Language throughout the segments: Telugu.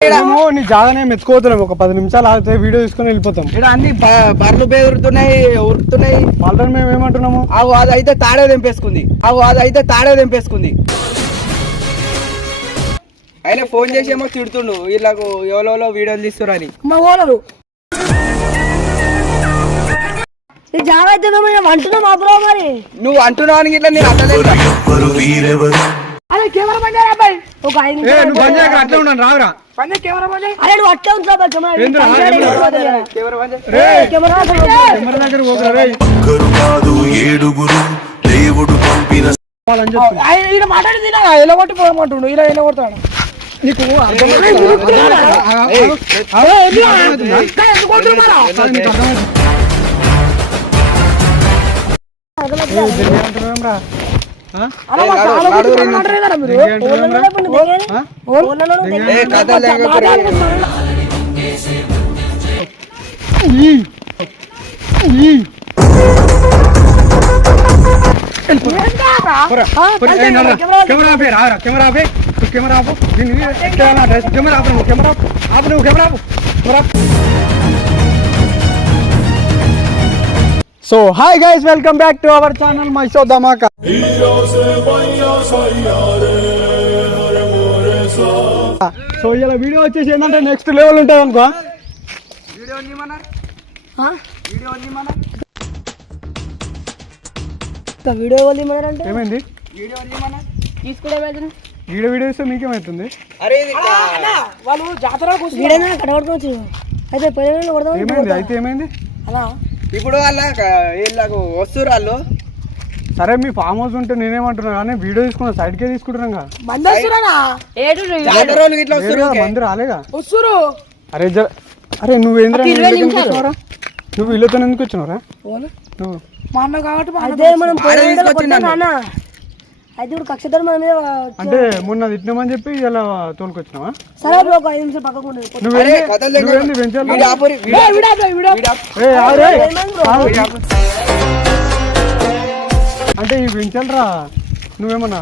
మేము నీ జాగానే మెచ్చుకోవతున్నాం ఒక పది నిమిషాలు ఆగితే వీడియో తీసుకొని వెళ్ళిపోతాం. ఇక్కడ అన్ని బ- బర్రెలు బే ఉరుతున్నాయి ఉరుకుతున్నాయి వాళ్ళని మేము ఏమంటున్నాము? అవు అది అయితే తాడే తెంపేసుకుంది. అవు అది అయితే తాడే తెంపేసుకుంది. ఆయన ఫోన్ చేసి ఏమో తిడుతుండు. వీళ్ళకు ఎవరెవరో వీడియోలు తీస్తురని మా ఓనరు. ఈ జాగా అయితే మా బ్రో మరి. నువ్వు అంటున్నావు అని ఇట్లా నేను వీరెవరు? అరే కెమెరా బంద్ చేయరా అబ్బాయి ఒక ఐదు ఏ నిమిషాలు నువ్వు పని చేయక అట్లా ఉన్నాను రావురా బంద్ చేయి, కెమెరా బంద్ చేయి. అరే నువ్వు అట్లే ఉంటున్నా బా, కెమెరా ఏందిరా, బంద్ చేయరా, ఏందిరా? కెమెరా బంద్ చేయరా. రే కెమెరా బంద్ చేయరా. కెమెరా దగ్గర పోకరా రే ఒక్కరు కాదు ఏడుగురు దేవుడు పంపిన వాళ్ళని చెప్పి ఆయన ఈయన మాట్లాడి తినా ఎలా కొట్టి పోమంటుండు ఇలా ఎలా కొడతాడు నీకు అర్థమవుతుందా? కెమెరా ఆపే, రారా, కెమెరా ఆపే. కెమెరా ఆపు. కెమెరా ఆపు. కెమెరా ఆపు. So hi guys welcome back to our channel my show Dhamaka so ఇలా వీడియో వచ్చేసి ఏంటంటే నెక్స్ట్ లెవెల్ ఉంటుంది అనుకో. వీడియో ఏమైంది? వీడియో వీడియో ఇస్తే మీకేమవుతుంది ఇది వాళ్ళు జాతర అయితే పదివేలు కొడదాం ఏమైంది? అయితే ఏమైంది? అలా ఇప్పుడు వాళ్ళ వీళ్ళకు వస్తురు వాళ్ళు. సరే మీ ఫామ్ హౌస్ ఉంటే నేనేమంటున్నా కానీ వీడియో తీసుకున్నా సైడ్కే తీసుకుంటున్నాం కదా. మంది వస్తురా జాతర వాళ్ళు ఇట్లా వస్తురు వేరేగా మంది రాలేగా వస్తురు అరే జర అరే నువ్వు ఏంద్రా నువ్వు వీళ్ళతో ఎందుకు వచ్చినావురా? నువ్వు వీళ్ళతో ఎందుకు వచ్చినావురా? నువ్వు. మా అన్న కాబట్టి అదే మనం ఆడే తీసుకొచ్చిండు నన్ను. అన్న అయితే ఇప్పుడు కక్షతరం మన మీద అంటే మొన్న తిట్టినామని చెప్పి ఇలా తోలుకొచ్చినావా? సరే బ్రో ఒక ఐదు నిమిషాలు పక్కకు నువ్వేంది పెంచాలి. అంటే ఈ పెంచాలరా నువ్వేమన్నా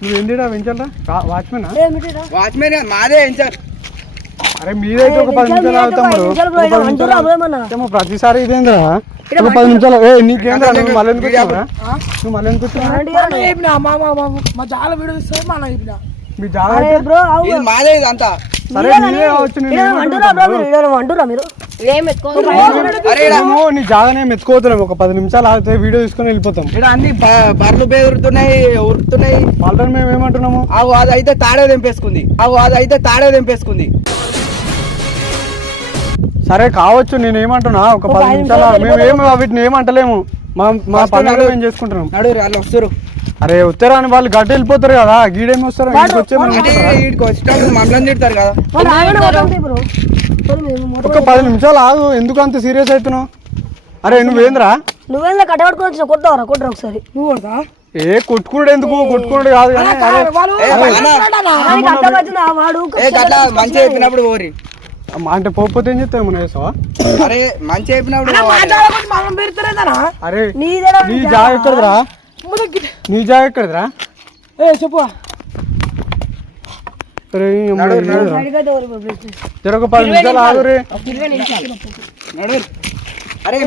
నువ్వేందిరా పెంచాలరా వాచ్మెనా? వాచ్మెన్ మాదే ఎంచారు అరే మీదైతే ఒక పది నిమిషాలు ఏమో ప్రతిసారి ఇదేంద్రా? ఒక పది నిమిషాలు ఏ నీకేంద్రా నువ్వు మళ్ళీ ఎందుకు వచ్చినావురా? నువ్వు మళ్ళీ ఎందుకు వచ్చినావు మా చాలా వీడియో ఇస్తాయి మా అన్న చెప్పిన. మీ జాగ్రత్త బ్రో ఇది మాదే ఇదంతా సరే మీరే కావచ్చు నేను అంటురా బ్రో మీరు అంటురా మీరు. అరే ఈడ- మేము నీ జాగానే ఒక పది నిమిషాలు ఆగితే వీడియో తీసుకొని వెళ్ళిపోతాం. ఇక్కడ అన్ని బ- బర్రెలు బే ఉరుకుతున్నాయి వాళ్ళని మేము ఏమంటున్నాము? అవు అది అయితే తాడే తెంపేసుకుంది. అవు అది అయితే తాడే తెంపేసుకుంది. సరే కావచ్చు నేను ఏమంటున్నా? ఒక పది నిమిషాలు మేము ఏమి వీటిని ఏమంటలేము. మా మా పనులు మేము చేసుకుంటున్నాం. వాళ్ళు వస్తారు. అరే ఉత్తరాని వాళ్ళు గడ్డ వెళ్ళిపోతారు కదా గీడేమి వస్తారు? మమ్మల్ని తిడతారు కదా. ఒక పది నిమిషాలు ఆగు ఎందుకు అంత సీరియస్ అవుతున్నావు? అరే నువ్వేంద్రా? నువ్వేందా కట్టబడుకోవచ్చు కొట్టవరా కొట్టరా ఒకసారి. నువ్వు కొడతా ఏ కొట్టుకున్నాడు ఎందుకు? కొట్టుకున్నాడు కాదు కానీ ఏ, వాడు ఏ గట్లా మంచి చెప్పినప్పుడు ఓరి అంటే పోకపోతే ఏం చెప్తావు ఏమన్నా చేస్తావా? అరే మంచి పోవాలి. మనం పెడతారేందనా అరే నీ జాగ ఎక్కడదిరా? నీ జాగ ఎక్కడదిరా? ఏ చెప్పు. అరే పది నిమిషాలు ఆగురే.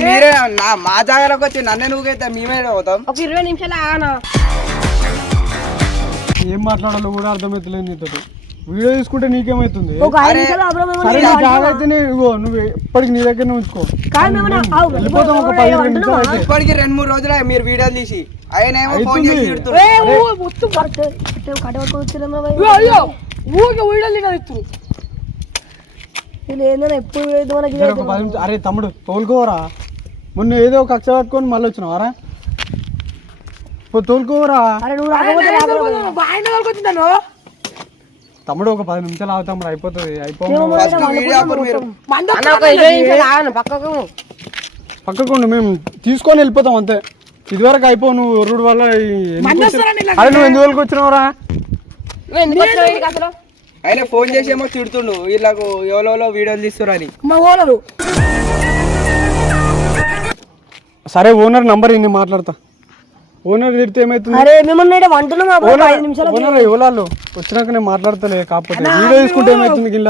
మీరే నా మా జాగ్రత్తకు వచ్చి నన్నే నువ్వుకైతే మేమే పోతాం. ఒక ఇరవై నిమిషాలు ఆగనా? ఏం మాట్లాడాలో కూడా అర్థమవుతలేదు నీతో వీడియో తీసుకుంటే నీకేమవుతుంది ఒక ఐదు నిమిషాలు అబ్రో మేము సరే నీ జాగ అయితే నీ- ఇగో నువ్వు ఎప్పటికి నీ దగ్గరనే ఉంచుకో. కాదు మేము ఆగు. వెళ్ళిపోతాం ఒక పది ఇరవై నిమిషాలు అయితే. ఇప్పటికి రెండు మూడు రోజులు మీరు వీడియోలు తీసి. ఆయన అవుతుంది. ఊ, మొత్తం భయ్. వీళ్ళు ఏందన్నా ఎప్పుడు ఏదో మనకి జర ఒక పది నిమిషాలు అరే తమ్ముడు తోలుకోవరా మొన్న ఏదో ఒక కక్ష పట్టుకొని మళ్ళీ వచ్చినావారా ఇప్పుడు తోలుకోవరా అరే నువ్వు రాకపోతే రాకపోతే తమ్ముడు ఒక పది నిమిషాలు ఆగుతాం రా అయిపోతుంది. అయిపో ఫస్ట్ వీడియో అప్పుడు మీరు. పక్కకుండా మేము తీసుకొని వెళ్ళిపోతాం అంతే. ఇదివరకు అయిపో నువ్వు ఎరుడు వల్ల అరే నువ్వు ఎందుకు వచ్చినావురా ఆయన ఫోన్ చేసి ఏమో తిడుతుండు. వీళ్ళకు ఎవరెవరో వీడియోలు తీస్తురని మా ఓనరు. సరే ఓనర్ నంబర్ ఇన్ని మాట్లాడతా. ఓనర్ తిడితే ఏమైతుంది? అరే ఐదు నిమిషాలు ఓనర్ ఎవరాళ్ళు వచ్చినాక నేను మాట్లాడతలే కాకపోతే. వీడియో తీసుకుంటే ఏమవుతుంది గిల్ల?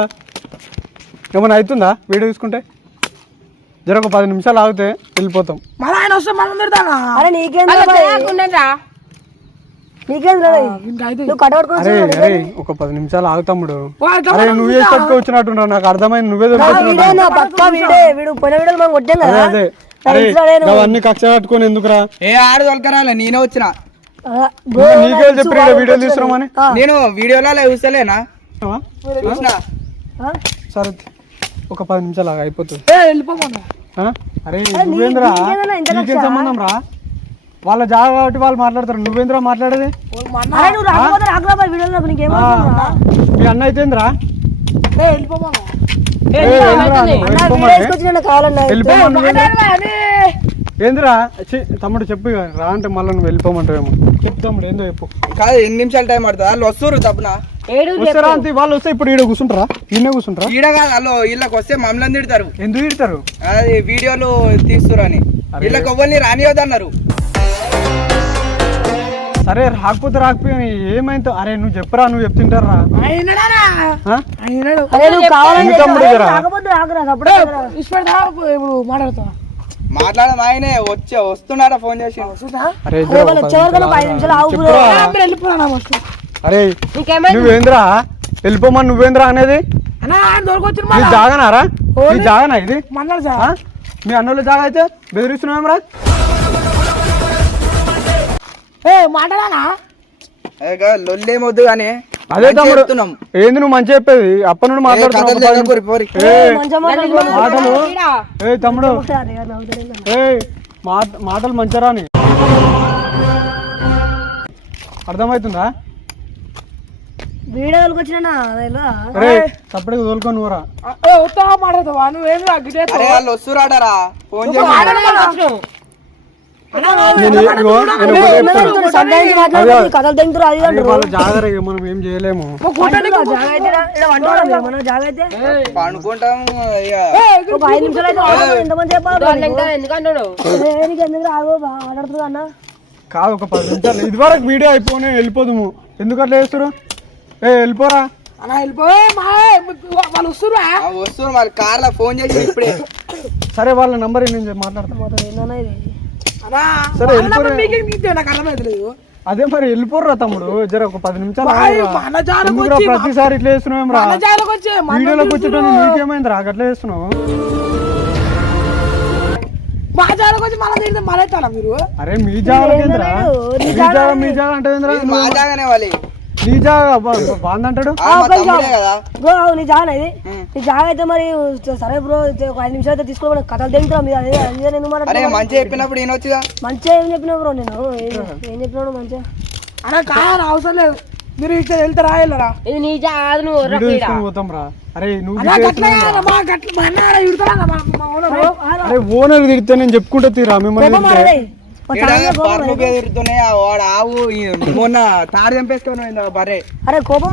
ఏమైనా అవుతుందా? వీడియో తీసుకుంటే? జర ఒక పది నిమిషాలు ఆగితే వెళ్ళిపోతాం. ఆయన వస్తే మనం తిడతానా? అరే నీకేం ఒక పది నిమిషాలు ఆగుతాముడు అరే నువ్వే వచ్చినట్టున్నావు నాకు అర్థమైంది నువ్వే అదే. అవన్నీ కక్ష కట్టుకొని ఎందుకురా? ఏ ఆడు తొలకరాలే నేనే వచ్చిన. నీకే చెప్పి వీడియో తీసుకురామని నేను వీడియోలో అలా చూస్తలేనా చూసిన? ఆ? సరే ఒక పది నిమిషాలు ఆగు, అయిపోతుంది? అరే నువ్వేంద్రా? నీకేం సంబంధం రా? వాళ్ళ జాగ కాబట్టి వాళ్ళు మాట్లాడతారు. నువ్వేంద్రా మాట్లాడేది? మీ అన్న. అయితేంద్రా ఏ, ఏంద్రా తమ్ముడు చెప్పు రా అంటే మళ్ళీ నువ్వు వెళ్ళిపోమంటావేమో చెప్పు తమ్ముడు ఏందో చెప్పు కాదు ఎన్ని నిమిషాలు టైం పడుతుంది వాళ్ళు వస్తురు తప్పున వస్తారా అంతే వాళ్ళు వస్తే ఇప్పుడు ఈడ కూర్చుంటారా ఈయన కూర్చుంటారా ఈడ కాదు వాళ్ళు వీళ్ళకి వస్తే మమ్మల్ని తిడతారు ఎందుకు తిడతారు అది వీడియోలు తీస్తురు అని వీళ్ళకి ఎవరిని రానియొద్దన్నారు సరే రాకపోతే రాకపోయి ఏమైందో? అరే నువ్వు చెప్పురా నువ్వు చెప్తుంటారా అరే నువ్వు కావాలని ఇప్పుడు మాట్లాడడం ఆయనే వచ్చే వస్తున్నాడా ఫోన్ చేసి? అరే నువ్వేంద్రా? వెళ్ళిపోమని నువ్వేంద్రా అనేది? జాగనారా? నీ జాగనా ఇది? మీ అన్నోళ్ళ జాగ అయితే బెదిరిస్తున్నావేమ్రా ఏ మాట్లాడానా? అదే లొల్లేమొద్దు కానీ అదే తమ్ముడు. ఏంది నువ్వు మంచి చెప్పేది? అప్పటి నుండి మాట్లాడుతున్నావు ఏ తమ్ముడు. ఏ మాట- మాటలు మంచిరా అని అర్థమవుతుందా? వీడియో వచ్చిన అరే తప్పటికి తోలుకొని ఏ వస్తావా మాట్లాడతావా? నువ్వేమి వస్తురాడారా ఫోన్ చేసి కథలు అది వాళ్ళ జాగ్రత్త మనం ఏం చేయలేము. కాదు ఒక పది నిమిషాలు. ఇది వరకు వీడియో అయిపోయి వెళ్ళిపోదుము. ఎందుకు అట్లా చేస్తారు ఏ వెళ్ళిపోరా. అన్నా వెళ్ళిపో ఏ, మా ఏ, వాళ్ళు వస్తురా ఆ వస్తున్నారు మరి కార్లో ఫోన్ చేసి ఇప్పుడే. సరే వాళ్ళ నంబర్ నేను మాట్లాడతాను ఏందన్నా ఇది? సరే, నాకు అదే మరి వెళ్ళిపోర్రా తమ్ముడు జర ఒక పది నిమిషాలు జాలకు ప్రతిసారి ఇట్లా చేస్తున్నాం రా వీడియోలోకి వచ్చేటప్పుడు నీకేమైంది రా? అట్లా చేస్తున్నావు? మా వచ్చి మళ్ళీ మళ్ళీ మీరు? అరే మీ జాగ్రత్త నీ మీ జాగా మీ జాగా అంటే మా జాగానే వాళ్ళే. నీ బాగుందంటాడు? కదా. నీ ఇది. నీ జాగా అయితే మరి సరే బ్రో ఒక ఐదు నిమిషాలు అయితే తీసుకోమని కథలు తింటున్నాం మీద అదే అరే మంచిగా చెప్పినప్పుడు వచ్చిగా మంచిగా ఏం చెప్పినా బ్రో నేను? ఏం- ఏం చెప్పినాడు మంచిగా? అన్నా కాదని అవసరం లేదు. మీరు ఇక్కడ వెళ్తారా వెళ్ళరా పోతాం రా. అరే నువ్వు మా ఓనరు అరే ఓనర్ తిడితే నేను చెప్పుకుంటే తీరా మిమ్మల్ని వాడు ఆవు మొన్న తాడు చంపేసుకొని బర్రె. అరే కోపం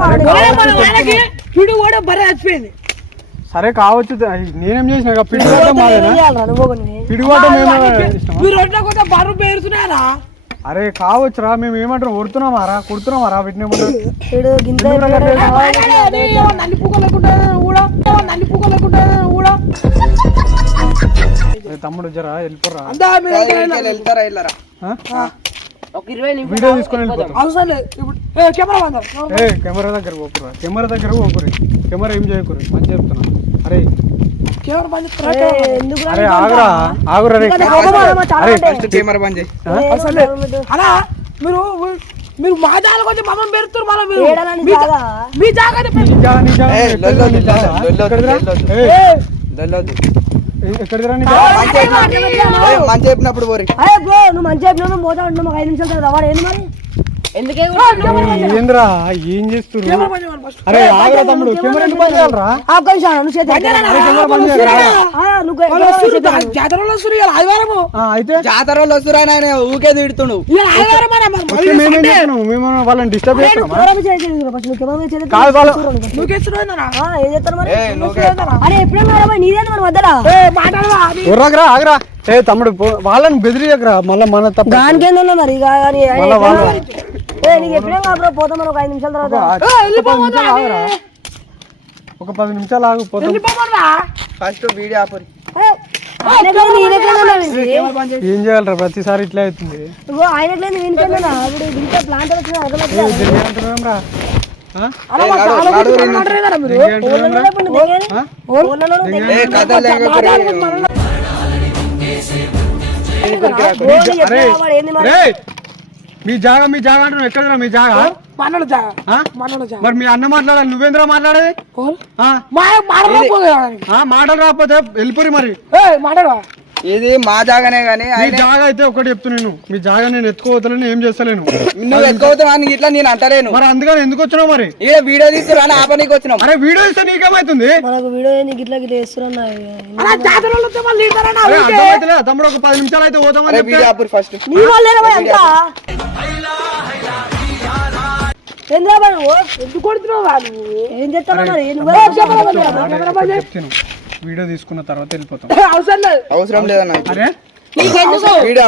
పిడు కూడా బరే చచ్చిపోయింది. సరే కావచ్చు. నేనేం చేసిన అరే కావచ్చురా మేము ఏమంటారు కొడుతున్నామా రా? కొడుతున్నామా రా వీటిని తమ్ముడు జరా వెళ్ళిపోరా. అంతా మీరు వీడికి వెళ్తారా వెళ్ళరా. ఆ? వీడియో తీసుకొని వెళ్ళిపోతాం. అవసరం లేదు. ఇప్పుడు ఏ, కెమెరా బందర్ ఏ కెమెరా దగ్గర పోకురా కెమెరా దగ్గర పోకురి కెమెరా ఏం చేయకురి మంచి చెప్తున్నా అరే. కెమెరా బంద్ చేస్తారా? ఎందుకు అరే ఆగురా. ఆగురా రే. కోపం మారదే మా ఛానల్ అరే అంటే. ఫస్ట్ కెమెరా బంద్ చేయి. అలా మీరు మీరు మా జాలకు వచ్చి మమ్మల్ని పెరుతున్నారు మళ్ళీ మీరు. మీ జాగా? మంచి మంచి చెప్పినప్పుడు పోరి. బ్రో నువ్వు మంచిగా చెప్పినావు నువ్వు పోతా ఉంటున్నావు మాకు ఐదు నిమిషాలు తర్వాత రావాలి ఏంది మరి. ఏంద్రా ఏం చేస్తున్నారు అరే ఆగ్రా తమ్ముడు కెమెరా ఎందుకు చేయాలరా జాతరలో ఆదివారము. అయితే ఆయన ఊకే తిడుతుండు. ఇవాళ ఆదివారం అన్న మరి వస్తే మేమేం చేస్తున్నాం? మేము వాళ్ళని డిస్టర్బ్ చేస్తున్నామా? కాదు వాళ్ళు నువ్వు చేస్తున్నావు ఏం చేస్తారు మరి? ఏ నువ్వే అరే ఎప్పుడైనా మరి నీదేంటి మరి మధ్యలో? మాట్లాడవా? అది ఉర్రాగ్రా ఆగ్రా. ఏ తమ్ముడు వాళ్ళని బెదిరియకరా మళ్ళీ మన తప్ప దానికి ఏందన్నా మరి? ఇక కానీ ఆయన మళ్ళా వాళ్ళు ఏ నీకు ఎప్పుడేం కాదు పోతాం మరి ఒక ఐదు నిమిషాల తర్వాత. ఒక పది నిమిషాలు ఆగురా. ఒక పది నిమిషాలు ఆగు పోతాం వెళ్ళిపోమన్నా ఫస్ట్ వీడియో ఆపరి. ఏ, చేయాలరా ప్రతిసారి ఇట్లా అవుతుంది. మా జాగా మీ జాగా అంటున్నావు. ఎక్కడరా మీ జాగా? మనోడు జా ఆ? మనోడు జా మరి మీ అన్న మాట్లాడాలి. నువ్వేంద్రా మాట్లాడేది? మాటలు రాకపోతే వెళ్ళిపోయి మరి. మాట్లాడవా ఇది మా జాగానే గానీ మీ ఆయన జాగా అయితే ఒకటి చెప్తున్నా నేను. మీ జాగా నేను ఎత్తుకోవతలేను ఏం చేస్తలేను. నువ్వు ఎత్తుకోవద్దు అని ఇట్లా నేను అంటలేను. మరి అందుకని ఎందుకు వచ్చినావు మరి? ఈడ వీడియో తీసుకురా అని ఆపనీకి వచ్చినాం. అరే వీడియో ఇస్తే నీకేమైతుంది? మనకు వీడియో ఏంది? గిట్లా చేస్తున్నా అర్థమైతలే తమ్ముడు ఒక పది నిమిషాలు అయితే పోతామని వీడియో ఫస్ట్. నీ ఎందుకు కొడుతున్నావు ఏం మరి? చెప్తాను వీడియో తీసుకున్న తర్వాత వెళ్ళిపోతాం. అవసరం లేదు. అవసరం లేదన్న అరే? వీడియో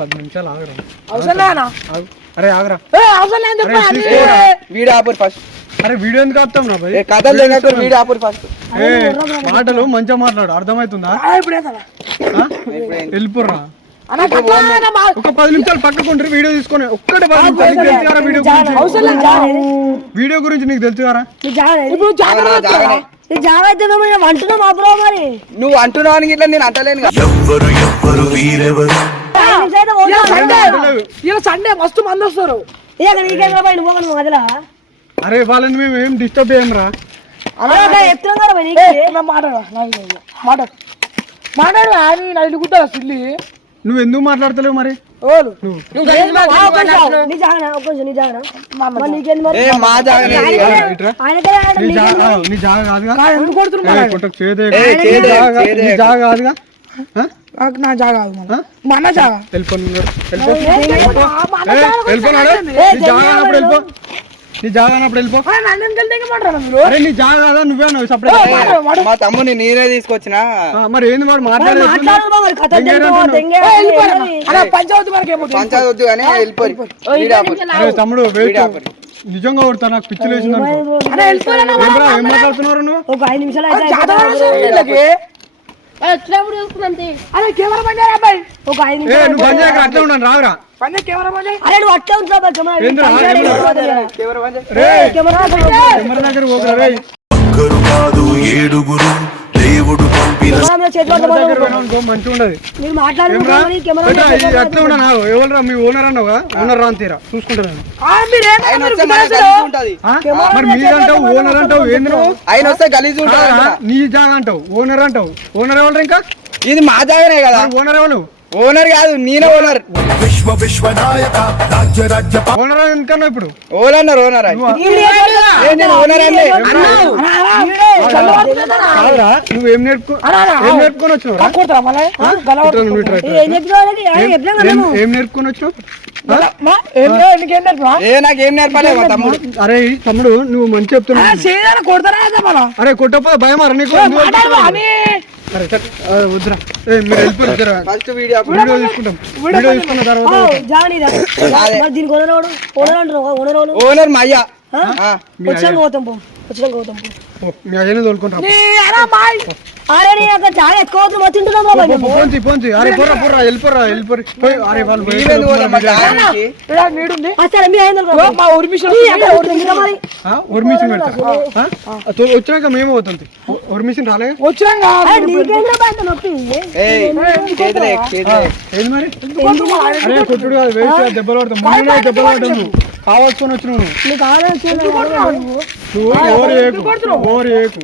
పది నిమిషాలు ఆగరా. అవసరం లేదన్నా ఆగు. అరే ఆగరా. అవసరం. వీడియో ఫస్ట్ అరే వీడియో ఎందుకు ఆపుతాం నా భయ్ ఏ కథలు వీడియో ఆపరి ఫస్ట్ ఏ మాటలు మంచిగా మాట్లాడు. అర్థమవుతుందా? మా ఒక పది నిమిషాలు పక్కకుంటారు వీడియో తీసుకొని. ఒక్కటే పది నిమిషాలు. వీడియో గురించి? వీడియో గురించి నీకు తెలుసు కదా మరి. నువ్వు అంటున్నావు అని ఇట్లా నేను అంటలేను ఎవ్వరు ఎవ్వరు వీరెవరు? ఇలా సండే మస్తు మంది వస్తారు. అరే వాళ్ళని మేము ఏం డిస్టర్బ్ నాకు. తెలియదు. మాట్లాడు. మాట్లాడు అని నా ఇల్లు కుట్టారా సిల్లి. నువ్వు ఎందుకు మాట్లాడతలేవు మరి? ఓలు. నీ జాగా. మన. ఆ? మా అన్న జాగా. వెళ్ళిపో నువ్వు కూడా. నీ జాగా అన్నప్పుడు వెళ్ళిపో. అరే నీ జాగా కాదా? నువ్వే నువ్వు సపరేట్ మా తమ్ముని నేనే తీసుకొచ్చిన. మరి ఏంది వాడు మరి మాట్లాడేది? మాట్లాడు బా, మరి కథ దెంగేడు తెలుసు, అంటున్నావు. దెంగే ఏ, వెళ్ళిపోరా. ఏంది? అలా పంచాయతీ మనకి ఏమవుతుంది పంచాయతీ వద్దు కానీ వెళ్ళిపోయి. వీడియో ఆపరి అరే తమ్ముడు నిజంగా కొడతా నాకు పిచ్చి లేచింది ఏమ్రా, ఏం మాట్లాడుతున్నారు నువ్వు? ఒక ఐదు నిమిషాలు వస్తుంది వీళ్ళకి. అరే కెమెరా బంద్ చేయరా అబ్బాయి ఒక ఐదు ఏ నిమిషాలు నువ్వు బంద్ చేయక అట్లా ఉన్నాను రావురా పని చేయి, కెమెరా బంద్ చేయి. అరే నువ్వు అట్లే ఉంటావు బా, కెమెరా ఏందిరా, పంచాడు, ఏమిరా? పోతుంది కదా. కెమెరా బంద్ చేయి. రే కెమెరా అసలు కెమెరా దగ్గర పోకురా రే ఒక్కరు కాదు మీరు? మాట్లాడుకుంటామని కెమెరా? ఎట్లా ఉన్నా మీ ఓనర్ ఓనర్ రా తీరా చూసుకుంటాను ఆ, మీరు ఓనర్ అంటావు ఆయన వస్తే గలీజ్. నీ జాగా అంటావు ఓనర్ అంటావు. ఓనర్ ఎవరు ఇంకా? ఇది మా జాగానే కదా. ఓనర్ ఎవరు? ఓనర్ కాదు నేనే ఓనర్. విశ్వ విశ్వనాయక రాజ్య రాజ్య ఓనర్ ఎందుకన్నా ఇప్పుడు? Owner owner. అని ఏ, నేను ఓనర్ అండి నువ్వు ఏం నేర్చుకో ఏం నేర్చుకొని వచ్చినావు. ఏం చెప్పినావు వాళ్ళకి? అరే నేర్చుకొని వచ్చినావు నీకేం తమ్ముడు. అరే తమ్ముడు నువ్వు మంచి చెప్తున్నావు. అరే కొట్టకపోతే భయం అరే నీకు. వద్దురా మీరు. First video. వీడియో తీసుకుంటాం వీడియో తీసుకున్న తర్వాత దీనికి ఓనర్? ఓనర్ మా అయ్య. వచ్చినాక పోతాం పో. వచ్చినాక పోతాం పో. ఓ, మీ అయ్యని తోలుకుంటాం. నీ అరా నీ చాలా ఎక్కువ అవుతుంది. పోంచి పోంచి పోరా పోరా వెళ్ళిపోరా వెళ్ళిపోరి. పోయి వాళ్ళు పోయి మా ఆయన ఆ, ఉర్మిషన్ పెడతా ఆ? ఆ, తో- వచ్చినాక మేము ఉర్మిషన్ రాలే? ఏది మరి? అరే కొట్టుడు కాదు వేస్ట్ దెబ్బలు పడతాం. మొన్న దెబ్బలు పడ్డావు నువ్వు. కావాల్సుకొని వచ్చినావు నువ్వు? ఏకు? ఏకు?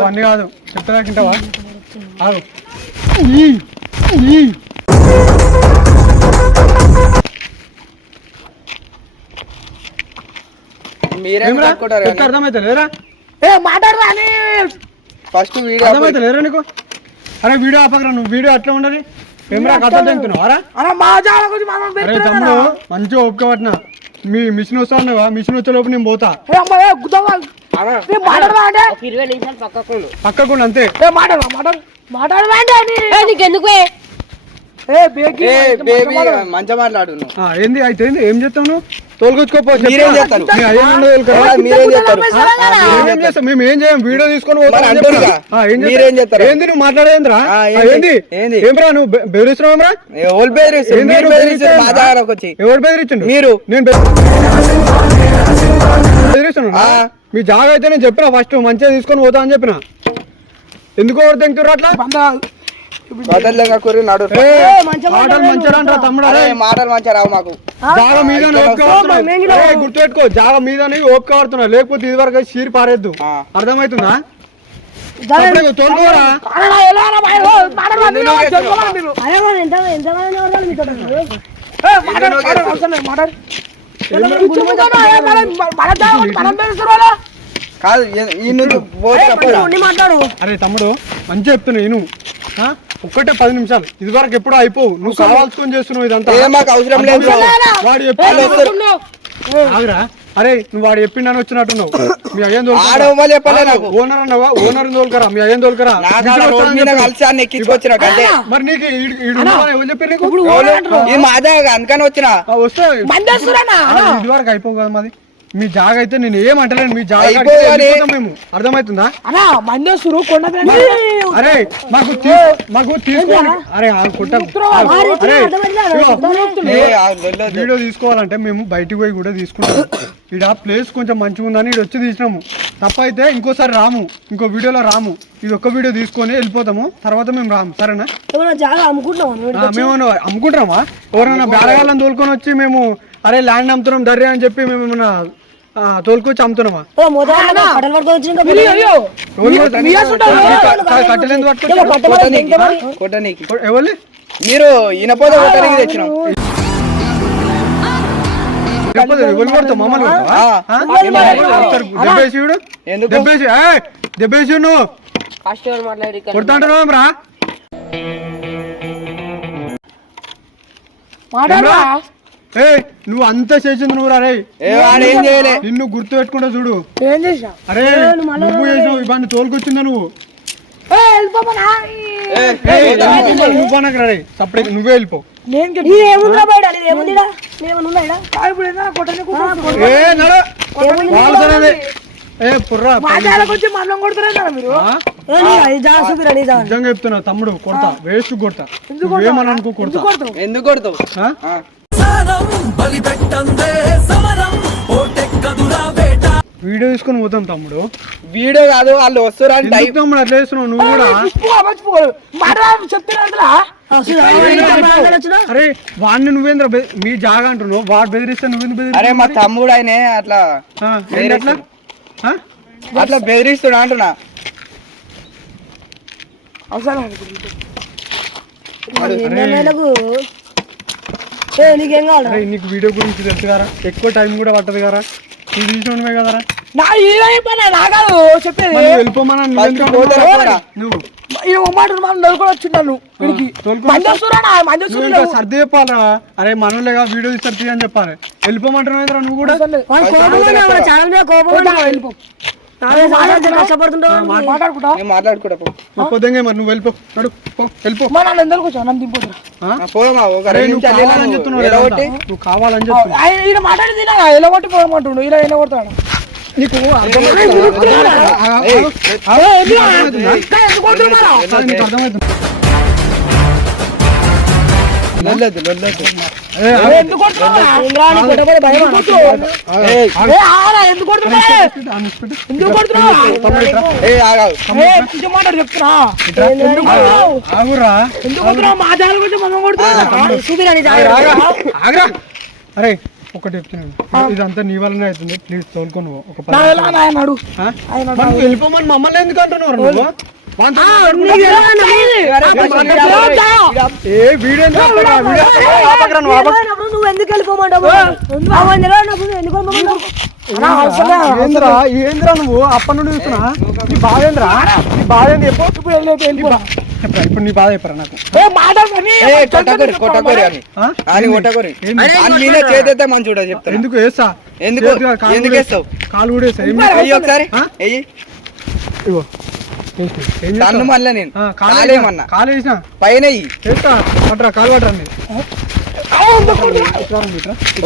అవన్నీ కాదు. చెప్తా తింటావా ఆగు. అర్థమైతే లేరా ఏ మాట్లాడరా ఫస్ట్ వీడియో అర్థమైతే లేరా నీకు? అరే వీడియో ఆపకరా నువ్వు. వీడియో అట్లా ఉండదు. మంచిగా ఓపిక పట్టిన మీ మిషన్ వస్తా ఉన్నావా మిషన్ వచ్చే లోపు నేను పోతా. పక్కకుండా. అంతే. ఏ మాట్లాడరా మాట్లాడు నీకెందుకు ఏ బేకి ఏ బేబీ మంచిగా మాట్లాడు ఏంది అయితే ఏంది? ఏం చెప్తావు నువ్వు? తోలుకొచ్చుకోపో మీరేం చేస్తారు? మీరేం చేస్తారు? ఏం చేస్తాం మేము ఏం చేయం? వీడియో తీసుకొని మరి ఏం? మీరేం చేస్తారు? ఏంది నువ్వు మాట్లాడేంద్రా ఏంది? నువ్వు? ఎవరు మా బెదిరిస్తావు? జాగాలోకి వచ్చి. ఎవరు బెదిరించండు మీరు. నేను బె- బెదిరిస్తున్నాను. ఆ. మీ జాగా అయితే నేను చెప్పిన ఫస్ట్ మంచిగా తీసుకొని పోతా అని చెప్పిన. ఎందుకు ఎవరు తెంగుతుర్రు అట్లా? నడు మాటలు తమ్ముడు మాటలు మంచిగా రావు మాకు జాగా మీద గుర్తుపెట్టుకో జాగా మీద ఓపిక పడుతున్నా లేకపోతే ఇది వరకు చీరి పారేద్దు. అర్థమవుతుందా మాట్లాడు కాదు మాట్లాడు. అరే తమ్ముడు మంచిగా చెప్తున్నా నేను ఆ? ఒక్కటే పది నిమిషాలు. ఇది వరకు ఎప్పుడు అయిపోవు. నువ్వు కావాల్సుకొని చేస్తున్నావు ఇదంతా. మాకు అవసరం లేదు. వాడు ఆగురా. అరే నువ్వు వాడు చెప్పిండని వచ్చినట్టున్నావు. మీ చెప్పలే నాకు. ఓనర్ అన్నావా? ఓనర్ తోలుకరా. మీ అయ్యని తోలుకరా. మరి నీకు చెప్పారు నీకు? ఎవరు? ఈ మాదే అందుకని వచ్చిన. వస్తే ఇది వరకు అయిపోవు కదా మాది. మీ జాగ అయితే నేను ఏమంటలేను మీ జాగ మేము. అర్థమవుతుందా? అన్నా కొండ అరే మాకు మాకు తీసుకోవాలి అరే ఆ కొట్ట ఏ. వీడియో తీసుకోవాలంటే మేము బయటికి పోయి కూడా తీసుకుంటాం. ఇక్కడ ప్లేస్ కొంచెం మంచిగా ఉందని ఇక్కడ వచ్చి తీసినాము. తప్ప అయితే ఇంకోసారి రాము. ఇంకో వీడియోలో రాము. ఇది ఒక్క వీడియో తీసుకొని వెళ్ళిపోతాము. తర్వాత మేము రాము. సరేనా? మేము అమ్ముకుంటామా ఎవరైనా బేరగాళ్ళని తోలుకొని వచ్చి మేము అరే ల్యాండ్ అమ్ముతున్నాం దర్రే అని చెప్పి మేము తోలుకొచ్చి అయ్యో ఎవరు? మీరు? ఈయనపోతే కొట్టనీకి. తెచ్చినాం. దెబ్బేసి నువ్వు. రా? మాట్లాడరా? ఏ నువ్వు అంతా చేసింది నువ్వు రా నిన్ను గుర్తు పెట్టుకుంటా చూడు. ఏం చేసా అరే నువ్వు చేసినావు ఇవన్నీ తోలుకొచ్చిందా నువ్వు? అనకు రా సపరేట్ వెళ్ళిపో. చెప్తున్నా తమ్ముడు కొడతా. వేస్ట్ కొడతా. కొడతా. కొడతావు? వీడియో తీసుకొని పోతాం తమ్ముడు వీడియో కాదు వాళ్ళు వస్తురా అని ఎందుకు తమ్ముడు అట్లా చేస్తున్నావు నువ్వు కూడా అరే వాడిని నువ్వేంద్ర బె- మీ జాగా అంటున్నావు వాడు బెదిరిస్తే నువ్వెందుకు బెదిరి అరే మా తమ్ముడు ఆయనే అట్లా ఏంటి అట్లా ఆ? అట్లా బెదిరిస్తున్నా అంటున్నా అవసరం నీకేం కావాలా? అరే నీకు వీడియో గురించి తెలుసు కదా ఎక్కువ టైం కూడా పట్టదు కదా నువ్వు తీసినవే కదరా నా పని నా కాదు చెప్పేది. మరి నువ్వు సర్ది చెప్పాలరా. అరే మనోళ్ళేగా వీడియో తీస్తారు అని చెప్పాలి. వెళ్ళిపోమంటున్నావు నువ్వు కూడా. వాడు మాట్లాడుకుంటా? మరి నువ్వు వెళ్ళిపో. నడు పో వెళ్ళిపో. నువ్వు కావాలని వెళ్ళాను. చెప్తున్నావు. ఎలా. కొట్టి? పోయమంటుండు ఇలా ఎలా కొడతాడు? నీకు అర్థమవుతుందా? అరే, ఒకటి చెప్తున్నాను ఇదంతా నీ వల్లనే అవుతుంది. ప్లీజ్ తోలుకో నువ్వు ఒక వెళ్ళిపోమని మమ్మల్ని ఎందుకు అంటున్నావు నువ్వు ఎందుకు వెళ్ళిపోమంటావు? ఏంద్రా? అప్పటి నుండి చూస్తున్నా? నీ బాధ ఏంద్రా? నీ బాధ ఏంది? చెప్పరా ఇప్పుడు నీ బాధ చెప్పరా నాకు? మంచి కూడా చెప్తాను ఎందుకు వేస్తా? ఎందుకు? ఎందుకు కూడా వేస్తావు? కాలు కూడా వేస్తా. ఒకసారి. తన్ను? మళ్ళీ నేను. కాలేమన్నా వేసినా, కాలు వేసిన. పైన పట్టరా కాలు.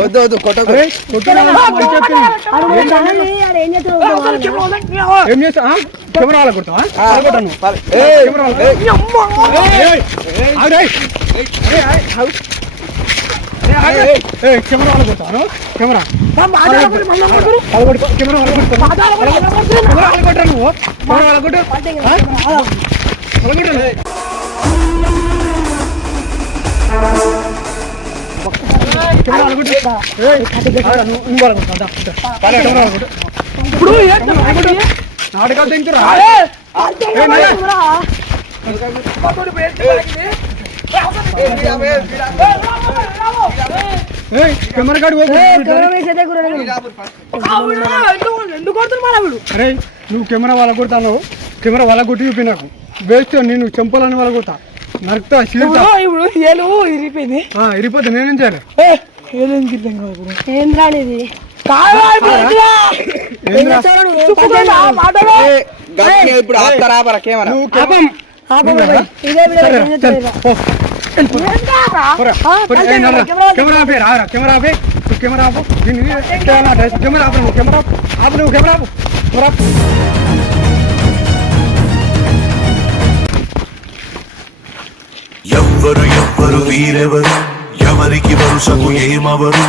వద్దు వద్దు. ఏం చేస్తా? కెమెరా వాళ్ళ కొడతావా? కొట్టాను కెమెరా వాళ్ళ కొడతాను కెమెరా వాళ్ళ కొడుకో, కెమెరా. కెమెరా నువ్వు. ఇప్పుడు? నాటకాలు తింటురా నువ్వు కెమెరా వాళ్ళ కొడతాను కెమెరా వాళ్ళ కొట్టి చూపి నాకు వేస్ట్ నేను చెంపాలని వాళ్ళ కొడతా నరుకుతా చీల్తా ఇప్పుడు ఏలు ఇరిపోయింది ఇరిపోతే నేనేం చేయాలి ఏ, ఏలు ఎందుకు ఇరిపోయింది ఇప్పుడు ఏం రానిది కాదా ఇప్పుడు ఎట్లా? ఏం రా? చుక్కుతుందా? మాటలు? ఏయ్, గట్టిగా ఇప్పుడు ఆపుతారా ఆపరా కెమెరా నువ్వు కెమెరా ఇదే వీడియో సరే, ఏం చల్, చేస్తావు పో. ఏం కాదా? పోరా, పోరా, ఏయ్, నడరా. కెమెరా ఆపే రారా కెమెరా ఆపే నువ్వు కెమెరా ఆపు దీన్ని ఎట్లా అలా డ్రెస్ కెమెరా ఆపు నువ్వు కెమెరా ఆపు. ఆపు నువ్వు కెమెరా ఆపు కెమెరా ఆపు. ఎవ్వరు ఎవ్వరు వీరెవరు ఎవరికి వరుసకు ఏమవరు